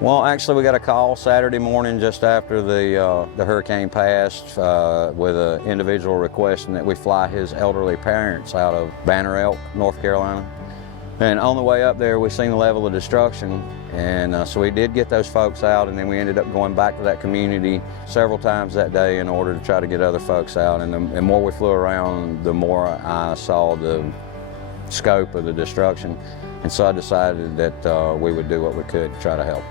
Well, actually, we got a call Saturday morning just after the hurricane passed with an individual requesting that we fly his elderly parents out of Banner Elk, North Carolina. And on the way up there, we seen the level of destruction, and so we did get those folks out, and then we ended up going back to that community several times that day in order to try to get other folks out. And the more we flew around, the more I saw the scope of the destruction, and so I decided that we would do what we could to try to help.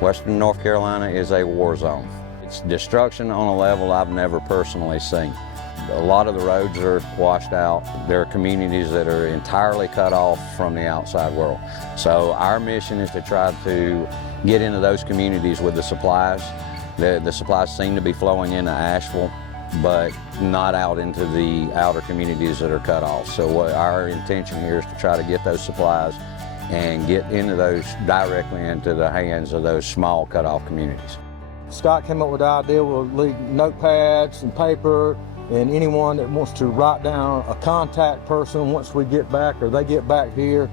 Western North Carolina is a war zone. It's destruction on a level I've never personally seen. A lot of the roads are washed out. There are communities that are entirely cut off from the outside world. So our mission is to try to get into those communities with the supplies. The supplies seem to be flowing into Asheville, but not out into the outer communities that are cut off. So what our intention here is to try to get those supplies and get into those directly into the hands of those small cut-off communities. Scott came up with the idea we'll leave notepads and paper, and anyone that wants to write down a contact person once we get back or they get back here,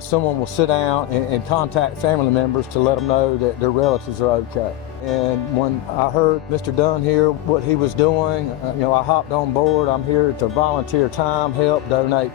someone will sit down and contact family members to let them know that their relatives are okay. And when I heard Mr. Dunn here, what he was doing, I hopped on board. I'm here to volunteer time, help, donate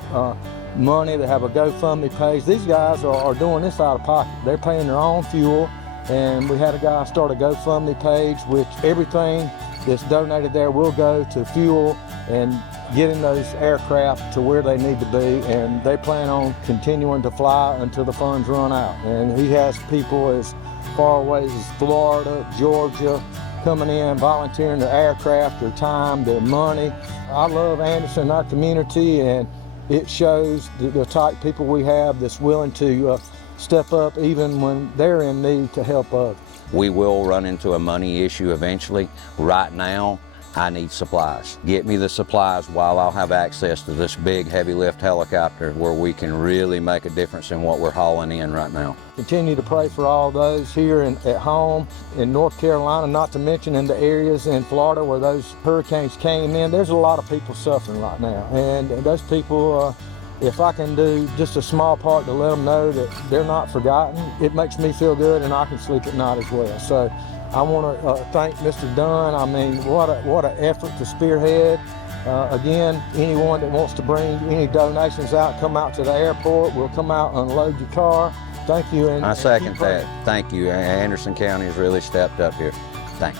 money. They have a GoFundMe page. These guys are doing this out of pocket. They're paying their own fuel, and we had a guy start a GoFundMe page, which everything that's donated there will go to fuel and getting those aircraft to where they need to be, and they plan on continuing to fly until the funds run out. And he has people as far away as Florida, Georgia, coming in, volunteering their aircraft, their time, their money. I love Anderson, our community, and it shows the type of people we have that's willing to step up even when they're in need to help others. We will run into a money issue eventually. Right now, I need supplies. Get me the supplies while I'll have access to this big heavy lift helicopter where we can really make a difference in what we're hauling in right now. Continue to pray for all those here at home in North Carolina, not to mention in the areas in Florida where those hurricanes came in. There's a lot of people suffering right now, and those people, if I can do just a small part to let them know that they're not forgotten, it makes me feel good, and I can sleep at night as well. So I want to thank Mr. Dunn. I mean, what an effort to spearhead. Again, anyone that wants to bring any donations out, come out to the airport. We'll come out, unload your car. Thank you. I second that. Thank you. Anderson County has really stepped up here. Thanks.